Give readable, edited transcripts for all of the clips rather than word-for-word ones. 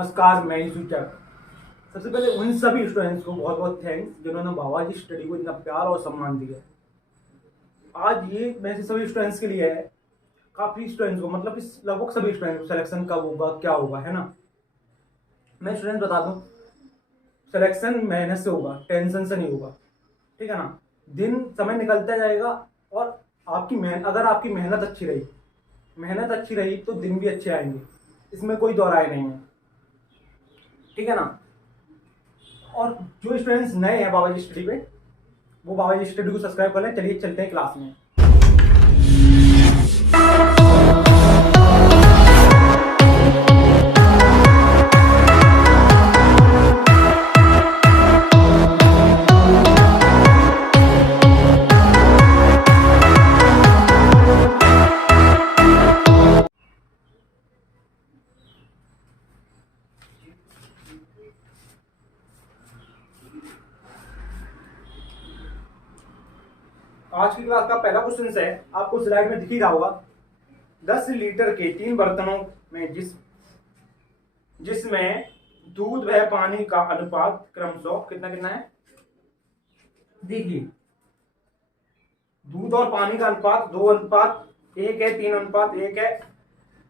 नमस्कार, मैं ही सूचक। सबसे पहले उन सभी स्टूडेंट्स को बहुत बहुत थैंक्स जिन्होंने बाबाजी स्टडी को इतना प्यार और सम्मान दिया। आज ये मैसेज सभी स्टूडेंट्स के लिए है, काफ़ी स्टूडेंट्स को, मतलब इस लगभग सभी स्टूडेंट्स को सिलेक्शन कब होगा क्या होगा, है ना। मैं स्टूडेंट बता दूं, सिलेक्शन मेहनत से होगा, टेंशन से नहीं होगा, ठीक है ना। दिन समय निकलता जाएगा और अगर आपकी मेहनत अच्छी रही तो दिन भी अच्छे आएंगे, इसमें कोई दो राय नहीं है, ठीक है ना। और जो स्टूडेंट्स नए हैं बाबाजी स्टडी पे, वो बाबाजी स्टडी को सब्सक्राइब कर लें। चलिए चलते हैं क्लास में। आज की क्लास का पहला क्वेश्चन है, आपको स्लाइड में दिख ही रहा होगा। 10 लीटर के 3 बर्तनों में जिसमें दूध व पानी का अनुपात क्रमशः कितना कितना है। देखिए, दूध और पानी का अनुपात 2:1 है, 3:1 है,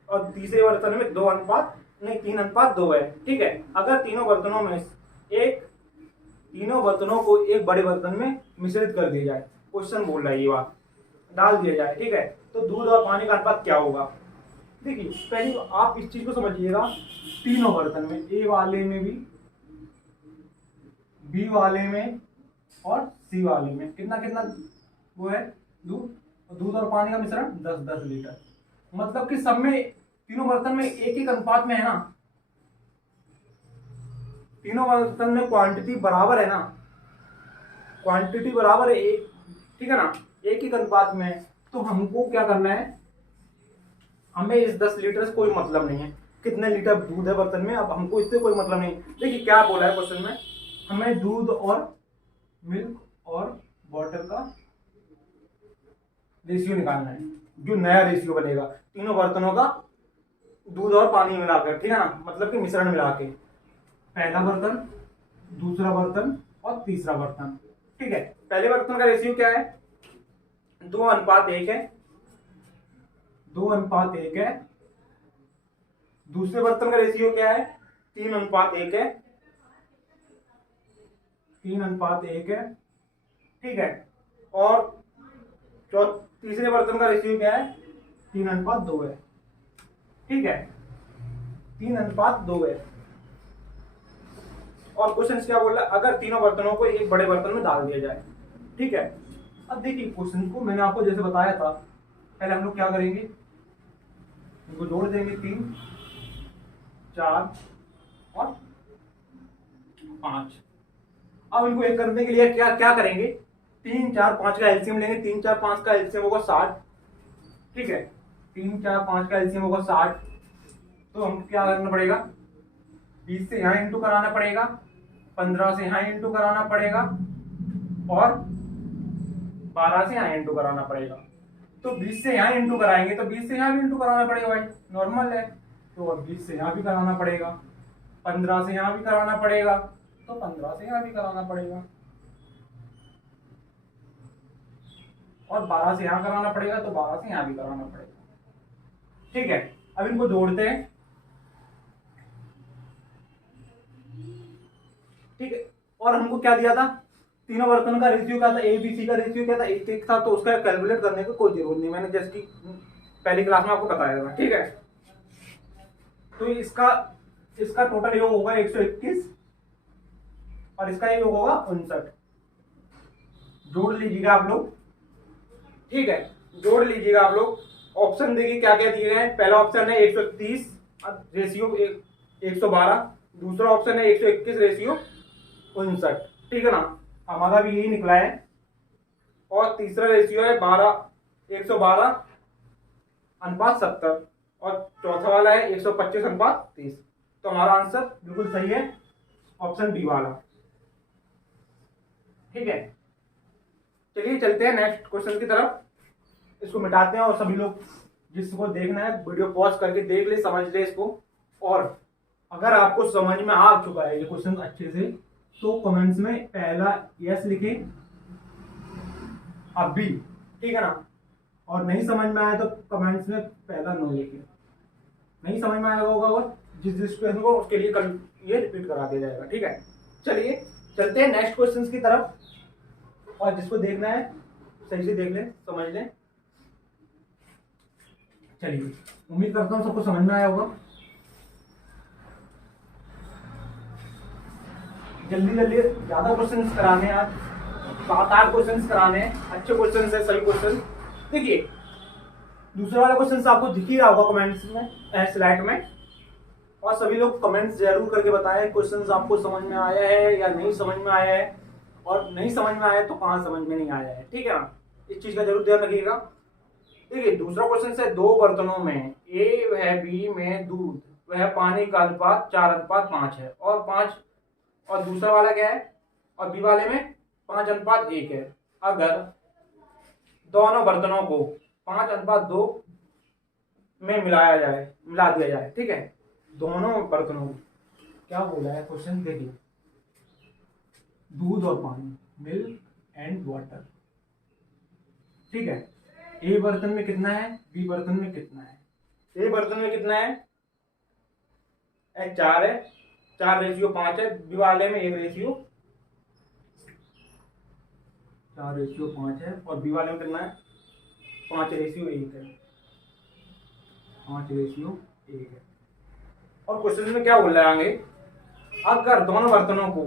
और तीसरे बर्तन में 3:2 है, ठीक है। अगर तीनों बर्तनों को एक बड़े बर्तन में मिश्रित कर दिया जाए, क्वेश्चन बोल रहा है ये बात, डाल दिया जाए, ठीक है, तो दूध और पानी का अनुपात क्या होगा। देखिए, पहले तो आप इस चीज को समझिएगा, तीनों बर्तन में, ए वाले में भी, बी वाले में और सी वाले में कितना कितना वो है दूध और पानी का मिश्रण 10-10 लीटर। मतलब कि सब में, तीनों बर्तन में एक एक अनुपात में है ना, तीनों बर्तन में क्वांटिटी बराबर है ना, क्वांटिटी बराबर है, ठीक है ना, एक ही अनुपात में है। तो हमको क्या करना है, हमें इस 10 लीटर से कोई मतलब नहीं है कितने लीटर दूध है बर्तन में, अब हमको इससे कोई मतलब नहीं। देखिए क्या बोला है क्वेश्चन में, हमें दूध और मिल्क और वाटर का रेशियो निकालना है, जो नया रेशियो बनेगा तीनों बर्तनों का, दूध और पानी मिलाकर, ठीक है ना, मतलब कि मिश्रण मिला के, पहला बर्तन, दूसरा बर्तन और तीसरा बर्तन, ठीक है। पहले बर्तन का रेशियो क्या है, 2:1 है, 2:1 है। दूसरे बर्तन का रेशियो क्या है, 3:1 है, 3:1 है, ठीक है। और तीसरे बर्तन का रेशियो क्या है, 3:2 है, ठीक है, 3:2 है। और क्वेश्चन क्या बोल रहा है, अगर तीनों बर्तनों को एक बड़े बर्तन में डाल दिया जाए, ठीक है। अब देखिए क्वेश्चन को मैंने आपको जैसे बताया था, पहले हम लोग क्या करेंगे, इनको जोड़ देंगे, 3, 4 और 5। अब इनको एक करने के लिए क्या क्या करेंगे, 3, 4, 5 का एलसीएम लेंगे, 3, 4, 5 का एलसीएम होगा 60, ठीक है, 3, 4, 5 का एलसीएम होगा 60। तो हमको क्या करना पड़ेगा, 20 से यहाँ इंटू कराना पड़ेगा, 15 से यहाँ इंटू कराना पड़ेगा और 12 से यहाँ इंटू कराना पड़ेगा। तो 20 से यहाँ इंटू कराएंगे तो 20 से यहाँ भी इंटू कराना पड़ेगा भाई, नॉर्मल है। तो अब 20 से यहाँ भी कराना पड़ेगा, 15 से यहाँ भी कराना पड़ेगा, तो 15 से यहाँ भी कराना पड़ेगा, और 12 से यहाँ कराना पड़ेगा, तो 12 से यहाँ भी कराना पड़ेगा, ठीक है। अब इनको जोड़ते हैं, ठीक है। और हमको क्या दिया था, तीनों बर्तनों का रेशियो क्या था, ए बी सी का रेशियो क्या था, 1:1 था, तो उसका कैलकुलेट करने की कोई जरूरत नहीं, मैंने जैसे कि पहली क्लास में आपको बताया था, ठीक है। तो इसका टोटल योग होगा 121 और इसका योग होगा 59। जोड़ लीजिएगा आप लोग, ठीक है, जोड़ लीजिएगा आप लोग। ऑप्शन देखिए क्या क्या दिए गए हैं। पहला ऑप्शन है 130 रेशियो 112, दूसरा ऑप्शन है 121 रेशियो 59, ठीक है ना, हमारा भी यही निकला है। और तीसरा रेशियो है 112:70 और चौथा वाला है 125:30। तो हमारा आंसर बिल्कुल सही है, ऑप्शन बी वाला, ठीक है। चलिए चलते हैं नेक्स्ट क्वेश्चन की तरफ, इसको मिटाते हैं और सभी लोग जिसको देखना है वीडियो पॉज करके देख ले, समझ ले इसको। और अगर आपको समझ में आ चुका है ये क्वेश्चन अच्छे से, तो कमेंट्स में पहला यस लिखें अभी, ठीक है ना। और नहीं समझ में आया तो कमेंट्स में पहला नो लिखें। नहीं समझ में आया होगा और जिस जिस क्वेश्चन को उसके लिए कल ये रिपीट करा दिया जाएगा, ठीक है। चलिए चलते हैं नेक्स्ट क्वेश्चन की तरफ, और जिसको देखना है सही से देख लें, समझ लें। चलिए, उम्मीद करता हूँ सबको समझ में आया होगा। जल्दी जल्दी ज्यादा क्वेश्चंस कराने हैं आज, 7-8 क्वेश्चंस कराने हैं, अच्छे क्वेश्चंस है, सही क्वेश्चन। देखिए दूसरा वाला क्वेश्चन आपको दिख ही रहा होगा कमेंट्स में, स्लाइड में, और सभी लोग कमेंट्स जरूर करके बताएं क्वेश्चंस आपको समझ में आया है या नहीं समझ में आया है, और नहीं समझ में आया तो कहाँ समझ में नहीं आया है, ठीक है ना। इस चीज का जरूर ध्यान रखिएगा। देखिए दूसरा क्वेश्चन है, 2 बर्तनों में ए व बी में दूध वह पानी का अनुपात 4:5 है, और दूसरा वाला क्या है, और बी वाले में 5:1 है। अगर दोनों बर्तनों को 5:2 में मिला दिया जाए, ठीक है। दोनों बर्तनों को क्या बोला है क्वेश्चन, देखिए दूध और पानी, मिल्क एंड वाटर, ठीक है। ए बर्तन में कितना है, बी बर्तन में कितना है। ए बर्तन में कितना है, 4 है, 4:5 है। बी वाले में 4:5 है, और बी वाले में कितना है, 5:1 है, 5:1 है। और क्वेश्चन में क्या बोल रहे आगे, अगर दोनों बर्तनों को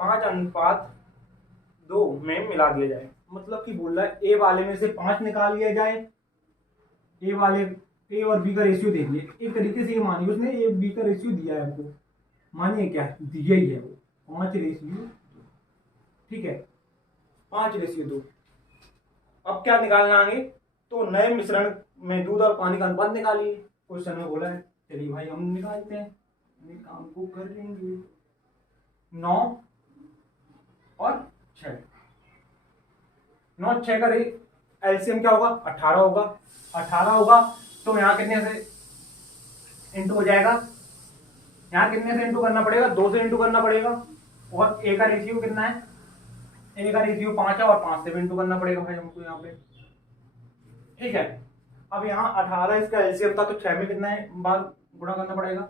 5:2 में मिला दिया जाए, मतलब कि बोल रहा है ए वाले में से 5 निकाल लिया जाए। ए और बी का रेशियो देखिए, एक तरीके से ये मानिए उसने ए बी का रेशियो दिया है आपको, मानिए क्या दिया ही है वो 5:2, ठीक है, 5:2। अब क्या निकालना आगे, तो नए मिश्रण में दूध और पानी का अनुपात निकालिए। क्वेश्चन में बोला है, चलिए भाई हम निकालते हैं, काम को कर लेंगे। 9 और 6, 9 6 का एलसीएम क्या होगा, 18 होगा। 18 होगा तो यहाँ कितने से इंटू हो जाएगा, यहाँ कितने से इंटू करना पड़ेगा, 2 से इंटू करना पड़ेगा। और ए का रेशियो कितना है, ए का रेशियो 5 है, और 5 से भी इंटू करना पड़ेगा भाई हमको यहाँ पे, ठीक है। अब यहाँ 18 इसका एलसीएम था, तो 6 में कितना है बार गुणा करना पड़ेगा,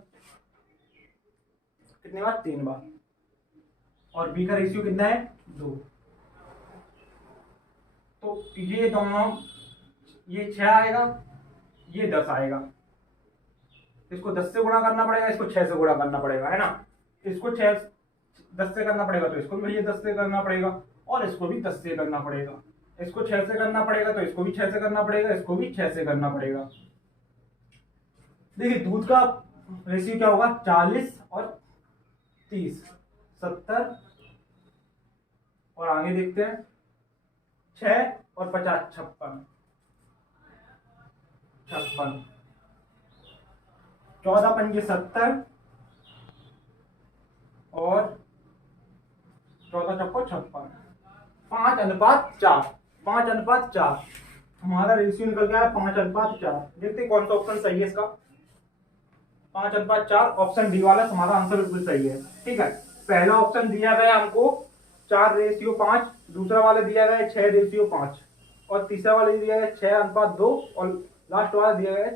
कितनी बार, 3 बार। और बी का रेशियो कितना है, 2। तो ये दोनों, ये 6 आएगा, ये 10 आएगा। इसको 10 से गुणा करना पड़ेगा, इसको 6 से गुणा करना पड़ेगा, है ना। इसको 10 से करना पड़ेगा, तो इसको भी भैया 10 से करना पड़ेगा, और इसको भी 10 से करना पड़ेगा। इसको 6 से करना पड़ेगा, तो इसको भी 6 से करना पड़ेगा, इसको भी 6 से करना पड़ेगा। देखिए दूध का रेशियो क्या होगा, 40 और 30, 70, और आगे देखते हैं 6 और 50, 56, 14 पंजे 70, और 14 चौको 56, 5:4, 5:4 हमारा रेशियो निकल गया है, 5:4। देखते हैं कौन सा ऑप्शन सही है इसका, 5:4, ऑप्शन डी वाला हमारा आंसर बिल्कुल सही है, ठीक है। पहला ऑप्शन दिया गया हमको 4:5, दूसरा वाला दिया गया है 6:5, और तीसरा वाला दिया गया 6:2, और लास्ट वाला दिया गया है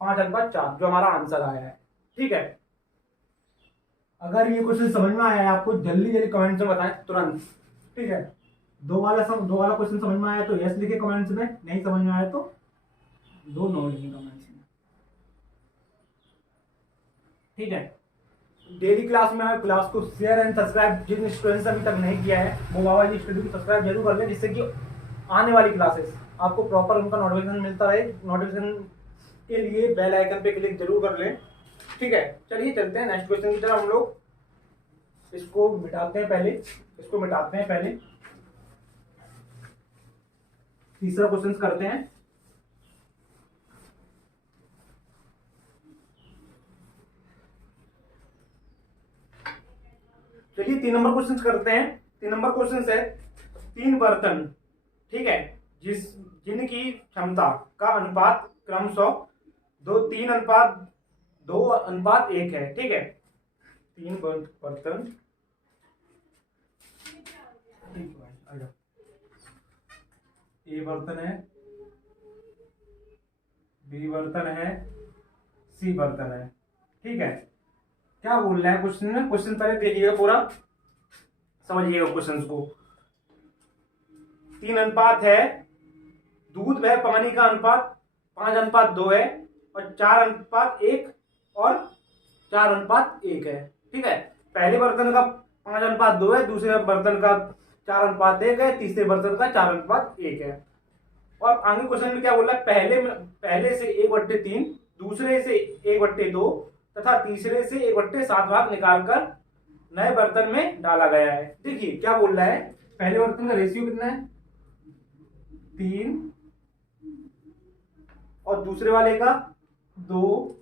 5:4, जो हमारा आंसर आया है, ठीक है। अगर ये क्वेश्चन समझ में आया है आपको, जल्दी जल्दी कमेंट्स में बताएं तुरंत, ठीक है। दो वाला क्वेश्चन समझ में आया तो यस लिखे कमेंट्स में, नहीं समझ में आया तो 2 नो लिखे कमेंट्स में, ठीक है। डेली क्लास में आए, क्लास को शेयर एंड सब्सक्राइब, जिन स्टूडेंट्स अभी तक नहीं किया है वो बाबा जी स्टडी को सब्सक्राइब जरूर कर लें, जिससे कि आने वाली क्लासेस आपको प्रॉपर उनका नोटिफिकेशन मिलता रहे। नोटिफिकेशन के लिए बेल आइकन पे क्लिक जरूर कर लें, ठीक है। चलिए चलते हैं नेक्स्ट क्वेश्चन की तरफ। हम लोग इसको मिटाते हैं पहले, तीसरा क्वेश्चन करते हैं। चलिए 3 नंबर क्वेश्चन करते हैं। 3 नंबर क्वेश्चन है, 3 बर्तन, ठीक है, जिनकी क्षमता का अनुपात क्रमशः 3:2 2:1 है, ठीक है। 3 बर्तन, ठीक है, आ जाओ। ए बर्तन है, बी बर्तन है, सी बर्तन है, ठीक है। क्या बोल रहा है क्वेश्चन में? क्वेश्चन पहले देखिएगा पूरा, समझिएगा क्वेश्चन को। 3 अनुपात है, दूध व पानी का अनुपात 5:2 है, और 4:1 और 4:1 है, ठीक है। पहले बर्तन का 5:2 है, दूसरे बर्तन का 4:1 है, तीसरे बर्तन का 4:1 है। और आगे क्वेश्चन में क्या बोल रहा है? पहले से 1/3, दूसरे से 1/2 तथा तीसरे से 1/7 भाग निकालकर नए बर्तन में डाला गया है। देखिए क्या बोल रहा है, पहले बर्तन का रेशियो कितना है? 3, और दूसरे वाले का 2,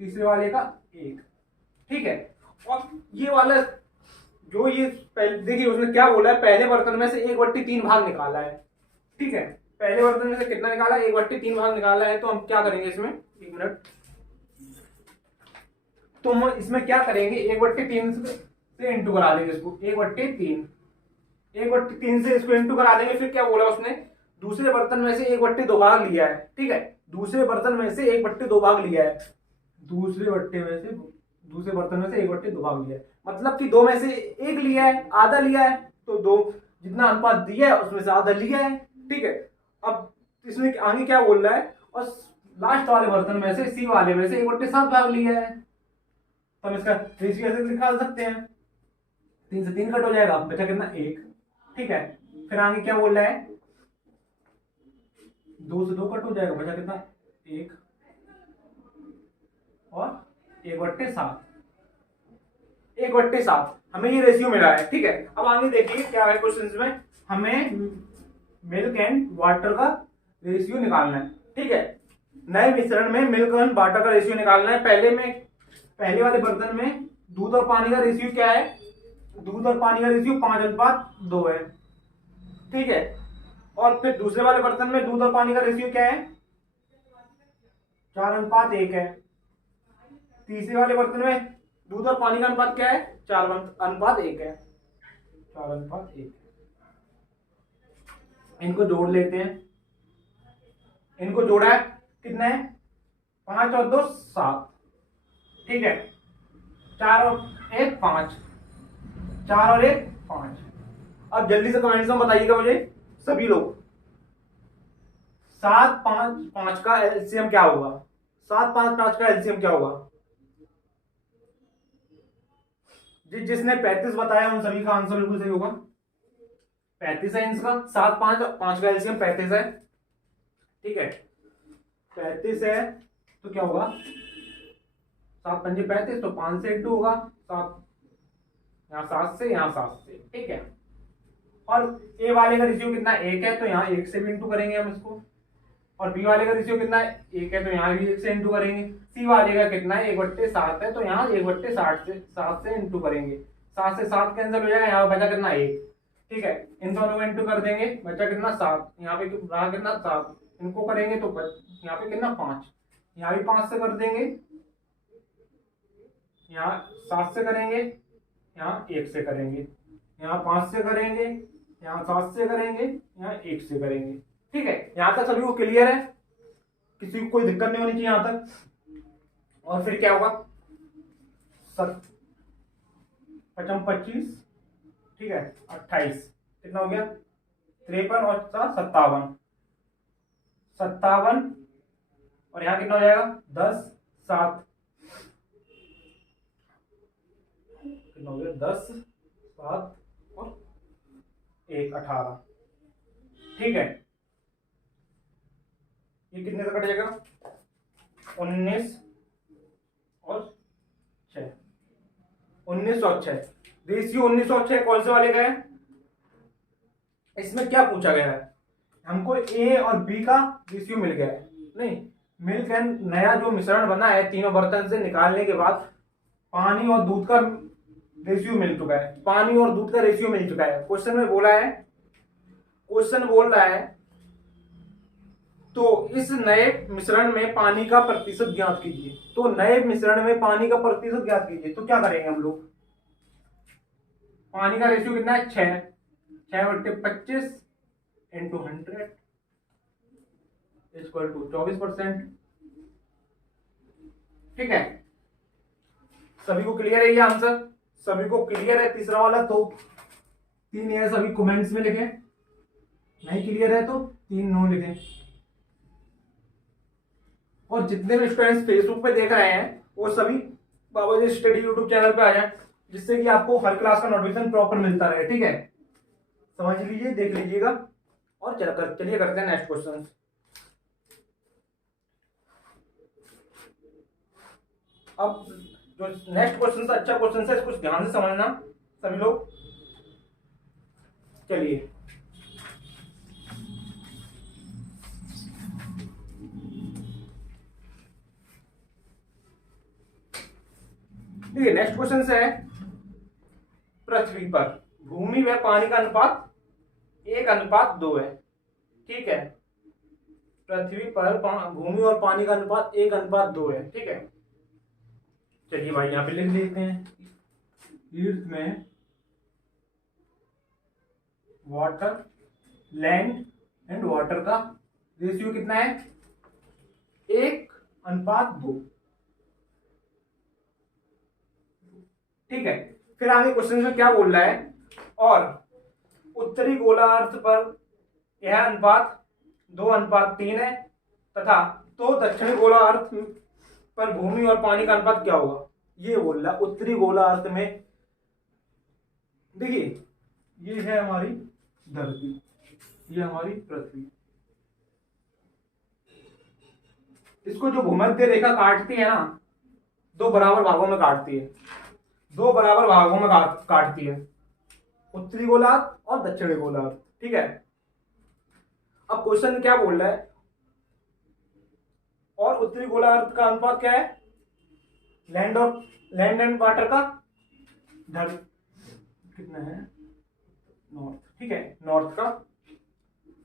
तीसरे वाले का 1, ठीक है। और ये वाला जो ये देखिए उसने क्या बोला है, पहले बर्तन में से 1/3 भाग निकाला है, ठीक है। पहले बर्तन में से कितना निकाला? 1/3 भाग निकाला है। तो हम क्या करेंगे इसमें, 1 मिनट, तो हम इसमें क्या करेंगे, 1/3 से इंटू करा देंगे इसको, 1/3 से इसको इंटू करा देंगे। फिर क्या बोला उसने, दूसरे बर्तन में से 1/2 भाग लिया है, ठीक है। दूसरे बर्तन में से 1/2 भाग लिया है, दूसरे बर्तन में से 1/2 भाग लिया है, मतलब कि 2 में से 1 लिया है, आधा लिया है, तो 2 जितना अनुपात दिया है उसमें से आधा लिया है, ठीक है। अब इसमें आगे क्या बोल रहा है, और लास्ट वाले बर्तन में से, सी वाले में से 1/7 भाग लिया है। तो हम इसका रेशियो ऐसे निकाल सकते हैं, 3 से 3 कट हो जाएगा, बचा कितना? 1, ठीक है। फिर आगे क्या बोल रहा है, 2 से 2 कट हो जाएगा, बचा कितना? 1 और 1/7, 1/7 हमें ये रेशियो मिला है, ठीक है। अब आगे देखिए क्या है क्वेश्चन में, हमें मिल्क एंड वाटर का रेशियो निकालना है, ठीक है। नए मिश्रण में मिल्क एंड वाटर का रेशियो निकालना है। पहले वाले बर्तन में दूध और पानी का रेशियो क्या है? दूध और पानी का रेशियो 5:2 है, ठीक है। और फिर दूसरे वाले बर्तन में दूध और पानी का रेशियो क्या है? 4:1 है। तीसरे वाले बर्तन में दूध और पानी का अनुपात क्या है? 4:1 है, 4:1। इनको जोड़ लेते हैं, इनको जोड़ा है, कितना है? 5 और 2 7, ठीक है। 4 और 1 5, 4 और 1 5। अब जल्दी से कमेंट्स में बताइएगा मुझे सभी लोग, 7 5 5 का एलसीएम क्या होगा? 7 5 5 का एलसीएम क्या होगा? जिसने 35 बताया उन सभी का आंसर बिल्कुल सही होगा। 35 है इसका, 7 5 5 का एलसीएम 35 है, ठीक है। 35 है तो क्या होगा? 7 5 35, तो 5 से इंटू होगा, 7 यहाँ 7 से, यहाँ 7 से, ठीक है। और ए वाले का रेशियो कितना? 1 है, तो यहाँ 1 से भी इंटू करेंगे हम इसको। और बी वाले का रेशियो कितना है? 1 है, तो यहाँ भी 1 से इंटू करेंगे। सी वाले का कितना है? 1/7 है, तो यहाँ 1/7 से इंटू करेंगे। 7 से 7 कैंसिल हो जाएगा, यहाँ बचा कितना? 1, ठीक है। इन दोनों को इंटू कर देंगे, बचा कितना? 7, यहाँ पे रहा कितना? 7, इनको करेंगे तो यहाँ पे कितना? 5, यहाँ भी 5 से कर देंगे, यहाँ 7 से करेंगे, यहाँ 1 से करेंगे, यहाँ 5 से करेंगे, यहाँ 7 से करेंगे, यहाँ 1 से करेंगे, ठीक है। यहाँ तक सभी को क्लियर है? किसी को कोई दिक्कत नहीं होनी चाहिए यहाँ तक। और फिर क्या होगा? 7 5 25, ठीक है, 28, कितना हो गया? 53 और 57, 57, और यहाँ कितना हो जाएगा? 10 7, कितना हो गया? 10 7 और 1 18, ठीक है। ये कितने से कट जाएगा? 19 और 6, 19 और 6। रेशियो 19 और 6 कौन से वाले का है? इसमें क्या पूछा गया है? हमको ए और बी का रेशियो मिल गया है, नहीं, मिल्क एंड नया जो मिश्रण बना है तीनों बर्तन से निकालने के बाद पानी और दूध का रेशियो मिल चुका है, पानी और दूध का रेशियो मिल चुका है। क्वेश्चन में बोला है, क्वेश्चन बोल रहा है तो इस नए मिश्रण में पानी का प्रतिशत ज्ञात कीजिए। तो नए मिश्रण में पानी का प्रतिशत ज्ञात कीजिए, तो क्या करेंगे हम लोग, पानी का रेशियो कितना है, 6/25 इंटू 100 इक्वल टू 24%। ठीक है, सभी को क्लियर है ये आंसर, सभी को क्लियर है तीसरा वाला? तो 3 है, सभी कमेंट्स में लिखें, नहीं क्लियर है तो 3 नो लिखें। और जितने भी स्टूडेंट्स फेसबुक पे देख रहे हैं वो सभी बाबा जी स्टडी यूट्यूब चैनल पे आ जाए, जिससे कि आपको हर क्लास का नोटिफिकेशन प्रॉपर मिलता रहे। ठीक है, समझ लीजिए, देख लीजिएगा। और चलिए करते हैं नेक्स्ट क्वेश्चन। अब जो नेक्स्ट क्वेश्चन से अच्छा क्वेश्चन है, कुछ ध्यान से समझना सभी लोग। चलिए, देखिए नेक्स्ट क्वेश्चन से है, पृथ्वी पर भूमि व पानी का अनुपात 1:2 है। ठीक है, पृथ्वी पर भूमि और पानी का अनुपात 1:2 है। ठीक है, चलिए भाई यहां पे लिख देते हैं, अर्थ में वाटर, लैंड एंड वाटर का रेशियो कितना है, 1:2। ठीक है, फिर आगे क्वेश्चन में क्या बोल रहा है, और उत्तरी गोलार्ध पर यह अनुपात 2:3 है, तथा तो दक्षिणी गोलार्ध पर भूमि और पानी का अनुपात क्या होगा, ये बोल रहा है। उत्तरी गोलार्ध में देखिए, ये है हमारी धरती, ये हमारी पृथ्वी, इसको जो भूमध्य रेखा काटती है ना, 2 बराबर भागों में काटती है, 2 बराबर भागों में काटती है, उत्तरी गोलार्ध और दक्षिणी गोलार्ध। ठीक है, अब क्वेश्चन क्या बोल रहा है, और उत्तरी गोलार्ध का अनुपात क्या है, लैंड एंड वाटर का कितना है, नॉर्थ। ठीक है, नॉर्थ का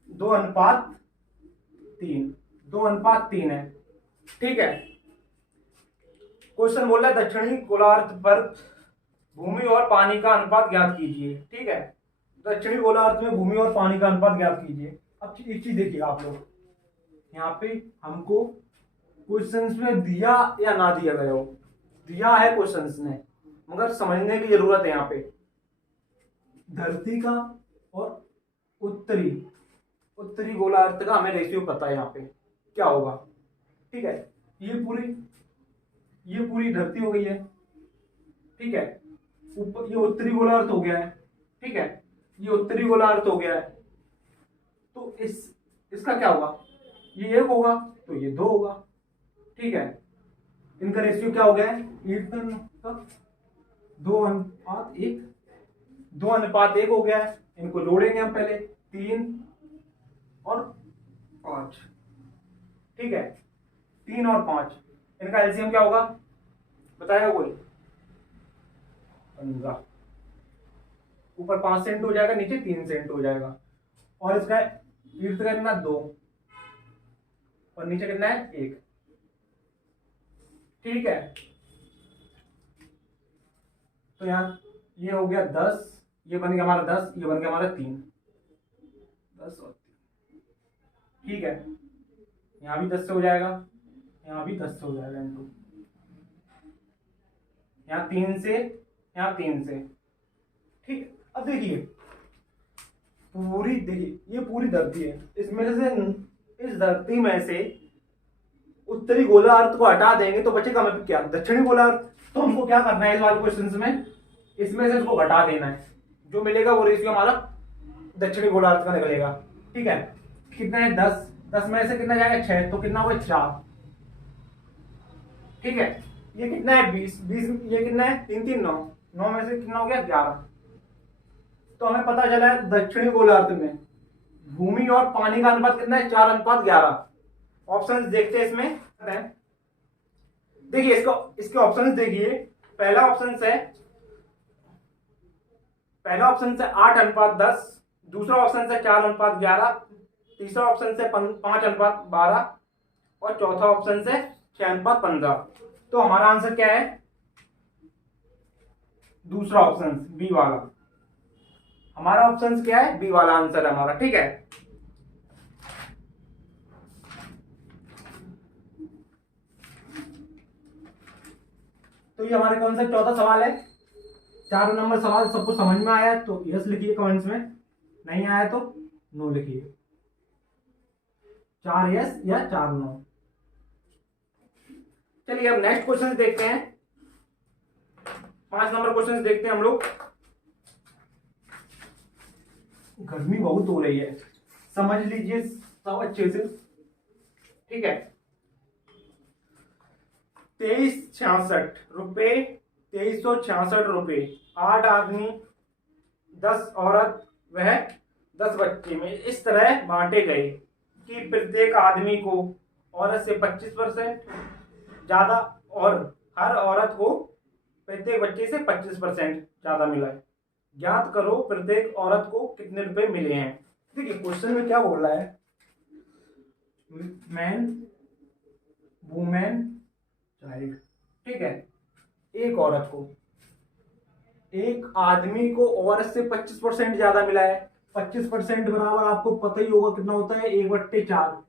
2:3 है। ठीक है, क्वेश्चन बोल रहा है दक्षिणी गोलार्ध पर भूमि और पानी का अनुपात ज्ञात कीजिए। ठीक है, दक्षिणी गोलार्ध में भूमि और पानी का अनुपात ज्ञात कीजिए। अब एक चीज देखिए आप लोग, यहाँ पे हमको क्वेश्चंस में दिया या ना दिया गया हो, दिया है क्वेश्चंस ने, मगर समझने की जरूरत है। यहाँ पे धरती का और उत्तरी गोलार्ध का हमें रेशियो पता है, यहाँ पे क्या होगा। ठीक है, ये पूरी धरती हो गई है। ठीक है, ऊपर ये उत्तरी गोलार्ध हो गया है। ठीक है, ये उत्तरी गोलार्ध हो गया है, तो इसका क्या होगा, ये 1 होगा तो ये 2 होगा। ठीक है, इनका रेशियो क्या हो गया है, 2:1 हो गया है। इनको जोड़ेंगे हम पहले, 3 और 5। ठीक है, 3 और 5, इनका एलसीएम क्या होगा, बताएगा कोई, 15। ऊपर 5 सेंट हो जाएगा, नीचे 3 सेंट हो जाएगा। और इसका तीर्थ का कितना, 2, और नीचे कितना है, 1। ठीक है, तो यहाँ ये हो गया 10, ये बन गया हमारा 10, ये बन गया हमारा 3, 10 और 3। ठीक है, यहाँ भी 10 से हो जाएगा, यहाँ भी 10 से हो जाएगा, इनको यहाँ 3 से, यहाँ 3 से। ठीक है, अब देखिए ये पूरी धरती है, इसमें से इस धरती में से उत्तरी गोलार्ध को हटा देंगे तो बचेगा हमें क्या, दक्षिणी गोलार्ध। तो हमको क्या करना है इस वाले क्वेश्चन में, इसमें से इसको घटा देना है, जो मिलेगा वो रेशियो हमारा दक्षिणी गोलार्ध का निकलेगा। ठीक है, कितना है, 10 में से कितना जाएगा, 6, तो कितना हुआ, 4। ठीक है, ये कितना है, 20, ये कितना है, 3 3 9 में से कितना हो गया, 11। तो हमें पता चला है दक्षिणी गोलार्ध में भूमि और पानी का अनुपात कितना है, 4:11। ऑप्शंस देखते हैं इसमें, देखिए इसके ऑप्शंस देखिए। पहला ऑप्शन है 8:10, दूसरा ऑप्शन है 4:11, तीसरा ऑप्शन से 5:12 और चौथा ऑप्शन से 6:15। तो हमारा आंसर क्या है? दूसरा ऑप्शन बी वाला। हमारा ऑप्शन क्या है? बी वाला आंसर है हमारा। ठीक है, तो ये हमारे कौन सा चौथा सवाल है। 4 नंबर सवाल सबको समझ में आया तो यस लिखिए कमेंट्स में, नहीं आया तो नो लिखिए। 4 यस या 4 नो। चलिए अब नेक्स्ट क्वेश्चन देखते हैं। 5 नंबर क्वेश्चन देखते हैं हम लोग। गर्मी बहुत हो रही है, समझ लीजिए सब अच्छे से। ठीक है, 2366 रुपये, 2366 रुपये 8 आदमी 10 औरत वह 10 बच्चे में इस तरह बांटे गए कि प्रत्येक आदमी को औरत से 25% ज्यादा और हर औरत को प्रत्येक बच्चे से 25% ज्यादा मिला है। ज्ञात करो प्रत्येक औरत को कितने रुपए मिले हैं। देखिए क्वेश्चन में क्या बोल रहा है, मैन, वुमेन, चाइल्ड। ठीक है, एक औरत को, एक आदमी को औरत से 25% ज्यादा मिला है। 25% बराबर आपको पता ही होगा कितना होता है, 1/4।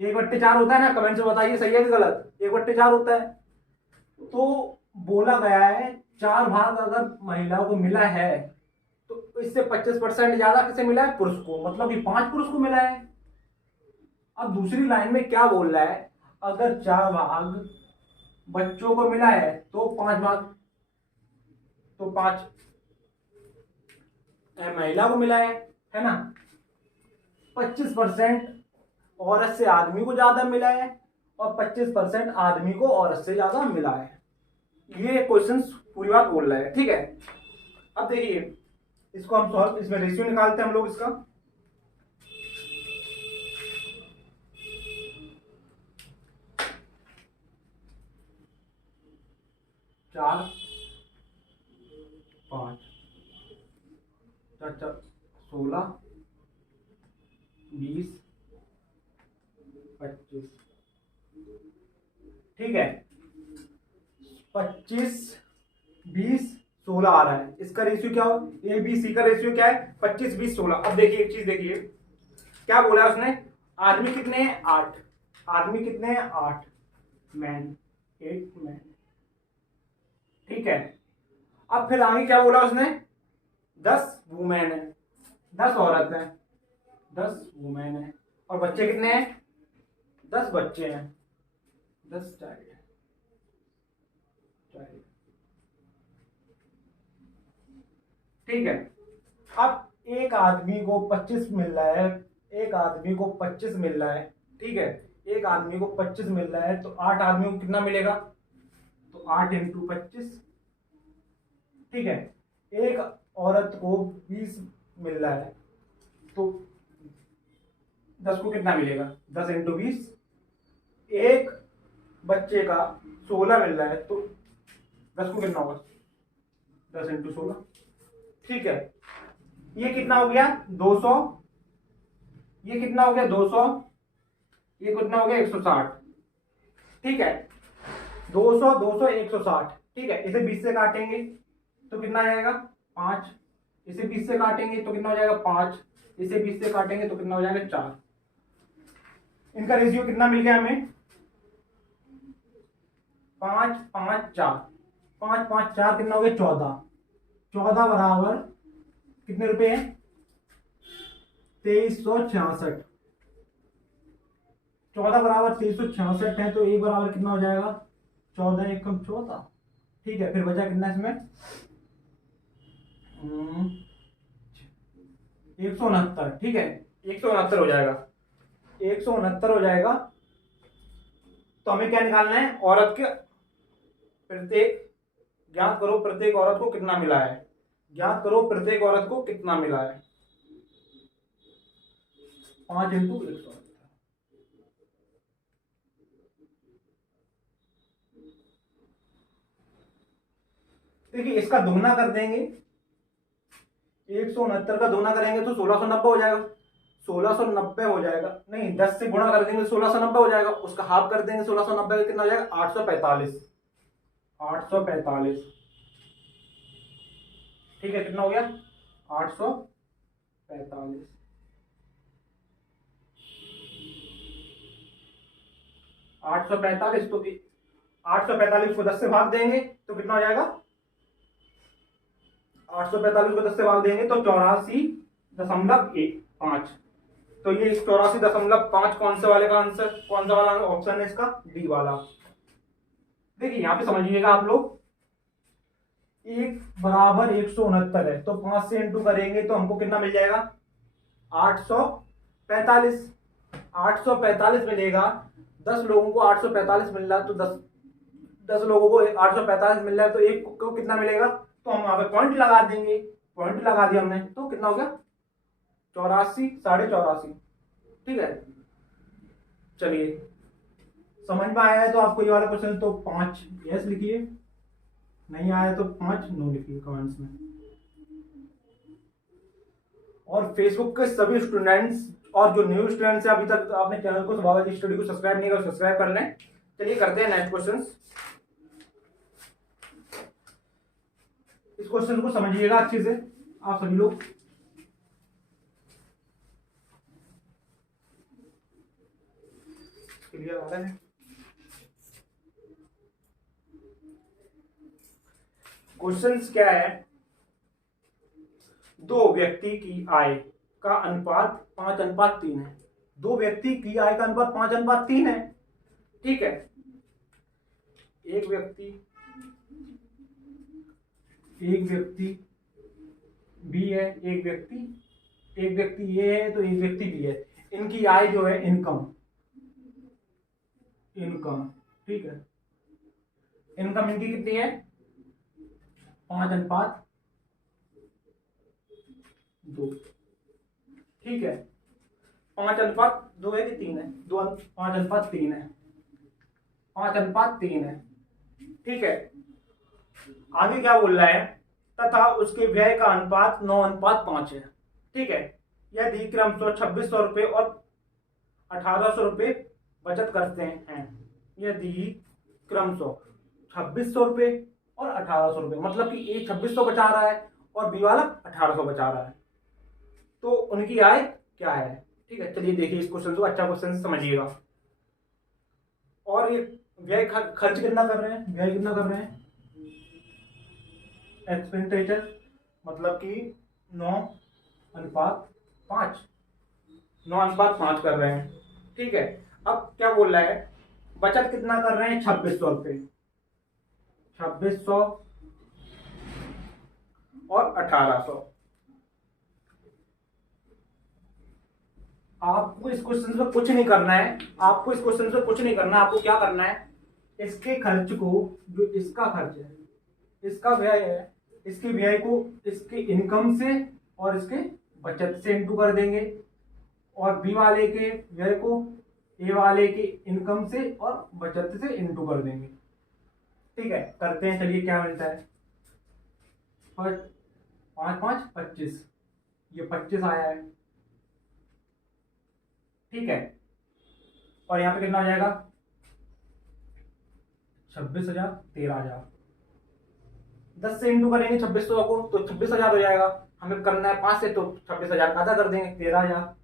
1/4 होता है ना, कमेंट में बताइए सही है कि गलत। 1/4 होता है। तो बोला गया है 4 भाग अगर महिलाओं को मिला है तो इससे 25% ज्यादा किसे मिला है? पुरुष को, मतलब कि 5 पुरुष को मिला है। अब दूसरी लाइन में क्या बोल रहा है, अगर 4 भाग बच्चों को मिला है तो 5 भाग, तो 5 महिला को मिला है ना। 25% औरत से आदमी को ज्यादा मिला है और 25% आदमी को औरत से ज्यादा मिला है। ये क्वेश्चन पूरी बात बोल रहा है। ठीक है, अब देखिए इसको हम सॉल्व, इसमें रेशियो निकालते हैं हम लोग इसका। चार 5 4 16 20 25। ठीक है, 25 20 16 आ रहा है। इसका रेशियो क्या हो, ए बी सी का रेशियो क्या है? 25 20 16। अब देखिए एक चीज देखिए क्या बोला है उसने, आदमी कितने हैं? 8। आदमी कितने हैं? 8 मैन, 8 मैन। ठीक है, अब फिर आगे क्या बोला उसने, 10 वुमेन है, 10 औरत है, 10 वुमेन है। और बच्चे कितने हैं? 10 बच्चे हैं, 10 चाइल्ड। ठीक है, अब एक आदमी को 25 मिल रहा है, एक आदमी को 25 मिल रहा है। ठीक है, एक आदमी को 25 मिल रहा है तो 8 आदमियों को कितना मिलेगा? तो 8 इंटू 25। ठीक है, एक औरत को 20 मिल रहा है तो 10 को कितना मिलेगा? 10 इंटू 20। एक बच्चे का 16 मिल रहा है तो 10 को कितना होगा? 10 इंटू 16। ठीक है, ये कितना हो गया? 200। ये कितना हो गया? 200। ये कितना हो गया? 160। ठीक है, 200 200 160। ठीक है, इसे 20 से काटेंगे तो कितना आ जाएगा? 5। इसे 20 से काटेंगे तो कितना हो जाएगा? 5। इसे 20 से काटेंगे तो कितना हो जाएगा? 4। इनका रेशियो कितना मिल गया हमें? 5 5 4। 5 5 4 कितना हो गया? 14। 14 बराबर कितने रुपए हैं? 2366। 14 बराबर 2366 है तो एक बराबर कितना हो जाएगा? 14 एकम 14। ठीक है, फिर बचा कितना इसमें? 169। ठीक है, 169 हो जाएगा, 169 हो जाएगा। तो हमें क्या निकालना है? औरत के प्रत्येक, ज्ञात करो प्रत्येक औरत को कितना मिला है। ज्ञात करो प्रत्येक औरत को कितना मिला है। 5 इंटू 169। देखिए इसका दोगुना कर देंगे, 169 का दोगुना करेंगे तो 1690 हो जाएगा। 1690 हो जाएगा, नहीं 10 से गुणा कर देंगे 1690 हो जाएगा, उसका हाफ कर देंगे 1690 का कितना हो जाएगा 845। 845 ठीक है, कितना हो गया 845। 845 तो 845 को 10 से भाग देंगे तो कितना हो जाएगा, 845 को 10 से भाग देंगे तो 84.5। तो ये 84.5 कौन से वाले का आंसर, कौन सा वाला ऑप्शन है इसका, डी वाला। देखिए यहां पे समझिएगा आप लोग, 1 बराबर 169 है तो 5 से इंटू करेंगे तो हमको कितना मिल जाएगा 845। 845 मिलेगा, 10 लोगों को 845 मिल रहा है तो 10 लोगों को 845 मिल रहा है तो एक को कितना मिलेगा, तो हम वहां पे पॉइंट लगा देंगे। पॉइंट लगा दिया हमने तो कितना हो गया 84, 84.5। ठीक है, चलिए समझ में आया है तो आपको ये वाला क्वेश्चन तो 5 यस लिखिए, नहीं आया तो 5 नो लिखिए कमेंट्स में। और फेसबुक के सभी स्टूडेंट्स और जो न्यू स्टूडेंट्स है अभी तक आपने चैनल को बाबा जी स्टडी को सब्सक्राइब नहीं किया, सब्सक्राइब कर लें। चलिए करते हैं नेक्स्ट क्वेश्चन। इस क्वेश्चन को समझिएगा अच्छे से आप सभी लोग। क्लियर हो रहा है? क्वेश्चंस क्या है, दो व्यक्ति की आय का अनुपात 5:3 है। दो व्यक्ति की आय का अनुपात 5:3 है। ठीक है, एक व्यक्ति बी है, एक व्यक्ति ए है तो एक व्यक्ति बी है। इनकी आय जो है इनकम, ठीक है, इनकम इनकी कितनी है 5:2। ठीक है, 5:2 है कि 3 है, 5:3 है, 5:3 है। ठीक है, आगे क्या बोल रहा है, तथा उसके व्यय का अनुपात 9:5 है। ठीक है, यदि क्रमशः 2600 रुपये और 1800 रुपये बचत करते हैं, यदि क्रमशः 2600 रुपये और 1800 रुपये, मतलब कि ए 2600 बचा रहा है और बी वाला 1800 बचा रहा है, तो उनकी आय क्या है। ठीक है, चलिए देखिए इस क्वेश्चन को, अच्छा क्वेश्चन से समझिएगा। और ये व्यय खर्च कितना कर रहे हैं, व्यय कितना कर रहे हैं, एक्सपेंडिचर मतलब कि 9:5 कर रहे हैं। ठीक है, अब क्या बोल रहा है, बचत कितना कर रहे हैं 2600 रुपये, 2600 और 1800। आपको इस क्वेश्चन में कुछ नहीं करना है, आपको क्या करना है, इसके खर्च को, जो इसका खर्च है, इसका व्यय है, इसके व्यय को इसके इनकम से और इसके बचत से इंटू कर देंगे, और बी वाले के व्यय को ए वाले के इनकम से और बचत से इंटू कर देंगे। ठीक है, करते हैं, चलिए क्या मिलता है, 5 5 25, ये 25 आया है। ठीक है, और यहाँ पे कितना हो जाएगा 26,000, 13,000। 10 से इंटू करेंगे 2600 को तो 26,000 हो जाएगा। हमें करना है 5 से तो 26,000 का आधा कर देंगे, 13,000।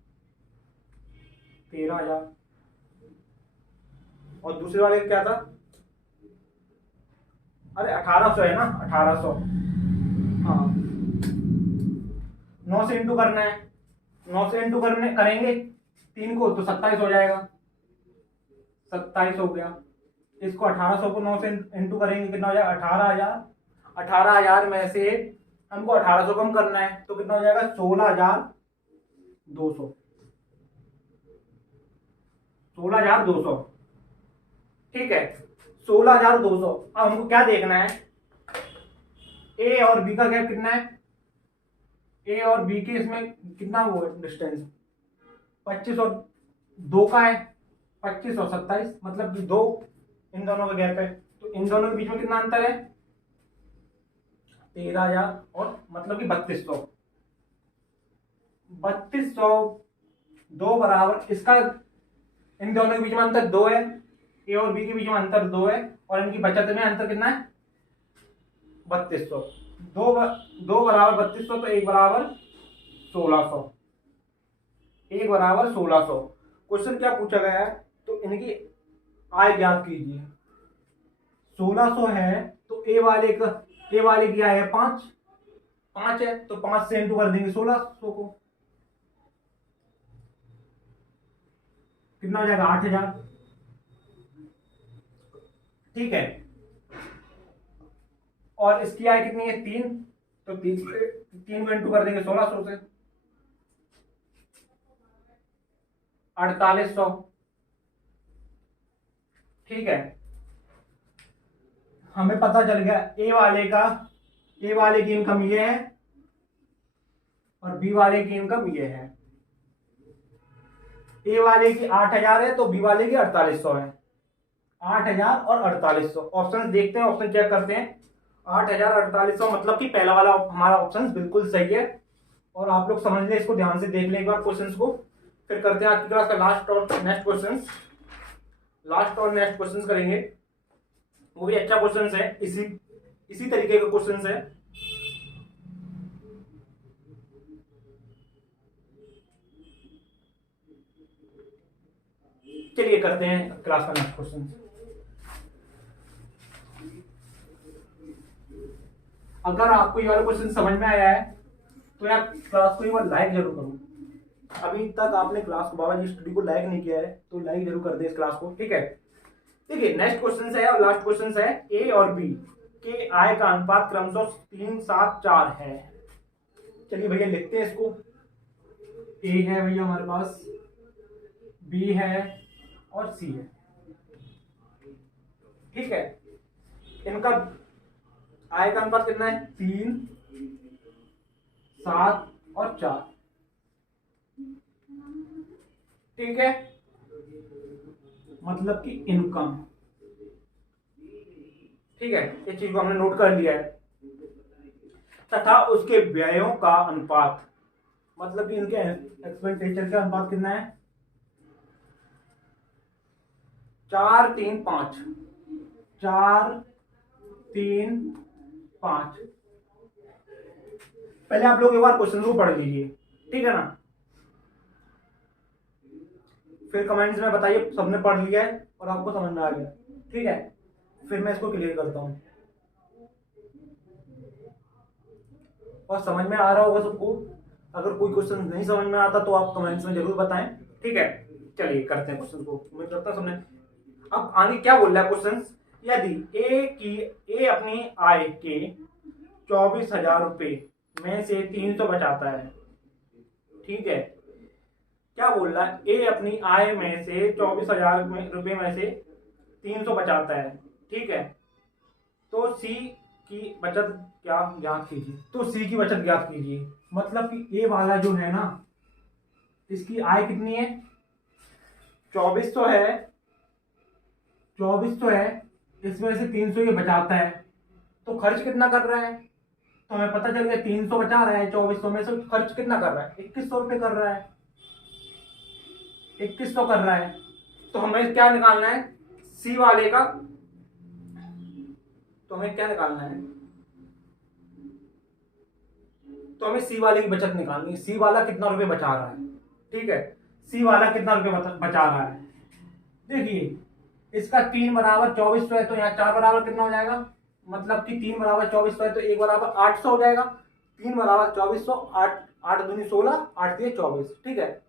और दूसरे वाले क्या था, अरे 1800 है ना, 1800। हाँ, 9 से इंटू करना है, 9 से इंटू करेंगे 3 को तो 27 हो जाएगा, 27 हो गया। इसको 1800 को 9 से इंटू करेंगे कितना हो जाएगा 18,000। 18,000 में से हमको 1800 कम करना है तो कितना हो जाएगा 16,200। 16,200। ठीक है, 16,200। अब हमको क्या देखना है, ए और बी का गैप कितना है, ए और बी के इसमें कितना वो डिस्टेंस 25 और 2 का है, 25 और 27, मतलब कि 2 इन दोनों का गैप है। तो इन दोनों के बीच में कितना अंतर है 13,000 और मतलब कि 3200। 3200 2 बराबर इसका, इन दोनों के बीच में अंतर 2 है, ए और बी के बीच में अंतर 2 है, और इनकी बचत में अंतर कितना है 3200। दो बराबर 3200, तो एक बराबर 1600, एक बराबर 1600। क्वेश्चन क्या पूछा गया है, तो इनकी आय ज्ञात कीजिए। 1600 है तो ए वाले की आय है 5 है, तो 5 से इंटू कर देंगे 1600 को, कितना हो जाएगा 8000। ठीक है, और इसकी आय कितनी है 3, तो 3 को इंटू कर देंगे 1600 से, 4800। ठीक है, हमें पता चल गया ए वाले की इनकम ये है और बी वाले की इनकम ये है। ए वाले की 8000 है तो बी वाले की 4800 है। 8000 और 4800, ऑप्शन देखते हैं, ऑप्शन चेक करते हैं। 8000 4800, मतलब कि पहला वाला हमारा ऑप्शन बिल्कुल सही है। और आप लोग समझ लें, इसको ध्यान से देख लें एक बार क्वेश्चंस को, फिर करते हैं आज की क्लास का लास्ट और नेक्स्ट क्वेश्चंस करेंगे। वो भी अच्छा क्वेश्चंस है, इसी तरीके का क्वेश्चंस है। चलिए करते हैं क्लास का नेक्स्ट क्वेश्चन। अगर आपको ये वाला क्वेश्चन समझ में आया है तो यार क्लास को एक बार लाइक जरूर करो। अभी तक आपने क्लास को, बाबा जी स्टडी को लाइक नहीं किया है तो लाइक जरूर कर दे इस क्लास को। ठीक है, देखिए नेक्स्ट क्वेश्चन है और लास्ट क्वेश्चन है। ए और बी के आय का अनुपात क्रमशः 3, 7, 4 है। चलिए भैया लिखते हैं इसको। ए है भैया हमारे पास, बी है और सी है। ठीक है, इनका आय का अनुपात कितना है 3, 7 और 4। ठीक है, मतलब कि इनकम। ठीक है, इस चीज को हमने नोट कर लिया है। तथा उसके व्ययों का अनुपात, मतलब कि इनके एक्सपेंडिचर का अनुपात कितना है 4, 3, 5। 4, 3, 5। पहले आप लोग एक बार क्वेश्चन को पढ़ लीजिए, ठीक है ना, फिर कमेंट्स में बताइए सबने पढ़ लिया है और आपको समझ में आ गया। ठीक है, फिर मैं इसको क्लियर करता हूं और समझ में आ रहा होगा सबको। अगर कोई क्वेश्चन नहीं समझ में आता तो आप कमेंट्स में जरूर बताएं। ठीक है, चलिए करते हैं क्वेश्चन को। उम्मीद करता हूं सबने। अब आगे क्या बोल रहा है क्वेश्चन, यदि ए अपनी आय के 24,000 रुपए में से 300 बचाता है। ठीक है, क्या बोल रहा है, ए अपनी आय में से 24,000 रुपए में से 300 बचाता है। ठीक है, तो सी की बचत क्या ज्ञात कीजिए। तो सी की बचत ज्ञात कीजिए, मतलब कि ए वाला जो है ना, इसकी आय कितनी है 2400 है, 2400 है, इसमें से 300 ये बचाता है, तो खर्च कितना कर रहा है, तो हमें पता चल गया 300 बचा रहा है, 2400 में से खर्च कितना कर रहा है 2100 रुपये कर रहा है, 2100 कर रहा है। तो हमें क्या निकालना है सी वाले का, तो हमें क्या निकालना है, तो हमें सी वाले की बचत निकालनी है। सी वाला कितना रुपए बचा रहा है। ठीक है, सी वाला कितना रुपए बचा रहा है। देखिए इसका 3 बराबर 2400 है, तो यहाँ 4 बराबर कितना हो जाएगा, मतलब कि 3 बराबर 2400 है तो 1 बराबर 800 हो जाएगा। 3 बराबर 2400, 8 दूनी 16, 8 दिए 24। ठीक है,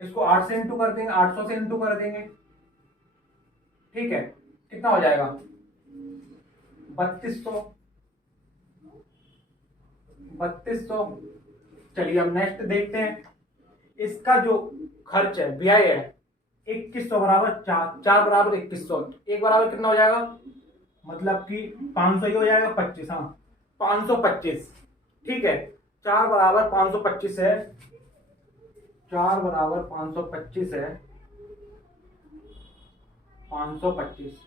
इसको 8 से इंटू कर देंगे, 800 से इंटू कर देंगे। ठीक है, कितना हो जाएगा 3200। 3200। चलिए अब नेक्स्ट देखते हैं। इसका जो खर्च है, व्यय है 2100 बराबर 4 बराबर 2100, 1 बराबर कितना हो जाएगा, मतलब कि 500 ही हो जाएगा, 25। हाँ 525। ठीक है, 4 बराबर 525 है, 4 बराबर 525 है, 525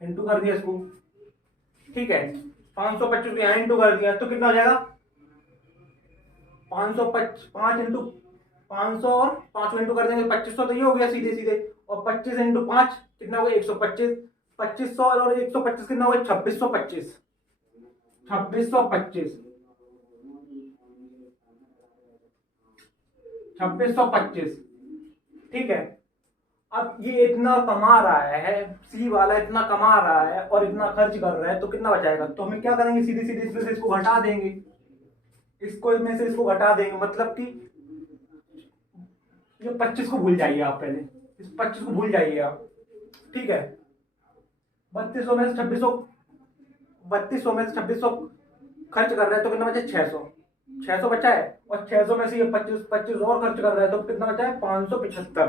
इंटू कर दिया इसको। ठीक है, 525 को यहाँ इंटू कर दिया तो कितना हो जाएगा 5 इंटू 500 और 5 इंटू कर देंगे 2500, तो ये हो गया सीधे सीधे। और 25 इंटू 5 कितना हो गया 125। 2500 और 125 कितना हो गया 2625। 2625 2625, ठीक है। अब ये इतना कमा रहा है, सी वाला इतना कमा रहा है और इतना खर्च कर रहा है, तो कितना बचाएगा? तो हम क्या करेंगे, सीधे सीधे इसमें से इसको घटा देंगे, इसको घटा देंगे, मतलब कि ये 25 को भूल जाइए आप, पहले इस 25 को भूल जाइए आप, ठीक है। 3200 में से 2600 खर्च कर रहा है, तो कितना बचा 600 बचा है। और 600 में से ये 25 और खर्च कर रहा है, तो कितना बचा है 575।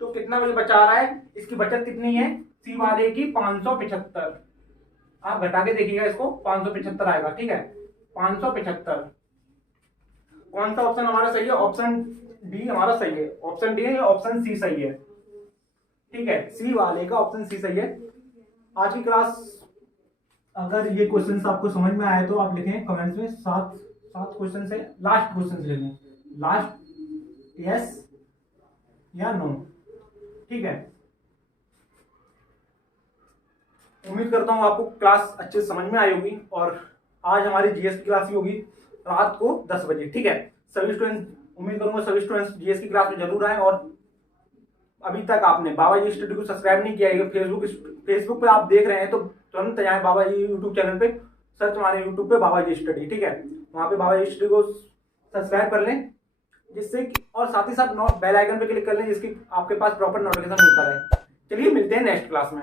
तो कितना मुझे बचा रहा है, इसकी बचत कितनी है सी वाले की 575। आप घटा के देखिएगा इसको, 575 आएगा, ठीक है। 575, कौन सा ऑप्शन हमारा सही है? ऑप्शन डी हमारा सही है। ऑप्शन डी है या ऑप्शन सी सही है? ठीक है, सी वाले का ऑप्शन सी सही है। आज की क्लास, अगर ये क्वेश्चन आपको समझ में आए तो आप लिखें कमेंट्स में, 7 क्वेश्चन से लास्ट क्वेश्चन ले लें, लास्ट यस या नो, ठीक है। उम्मीद करता हूँ आपको क्लास अच्छे से समझ में आई होगी। और आज हमारी जीएस की क्लास भी होगी रात को 10 बजे, ठीक है। सभी स्टूडेंट, उम्मीद करूंगा सभी स्टूडेंट्स जीएस की क्लास में जरूर आए। और अभी तक आपने बाबा जी स्टडी को सब्सक्राइब नहीं किया है, फेसबुक पे आप देख रहे हैं, तो तुरंत जाए बाबा जी यूट्यूब चैनल पे, सर्च मारे यूट्यूब पे बाबा जी स्टडी, ठीक है। वहां पे बाबा जी स्टडी को सब्सक्राइब कर लें, जिससे कि, और साथ ही साथ बेल आइकन पे क्लिक कर लें, जिसकी आपके पास प्रॉपर नोटिफिकेशन मिलता रहे। चलिए मिलते हैं नेक्स्ट क्लास में।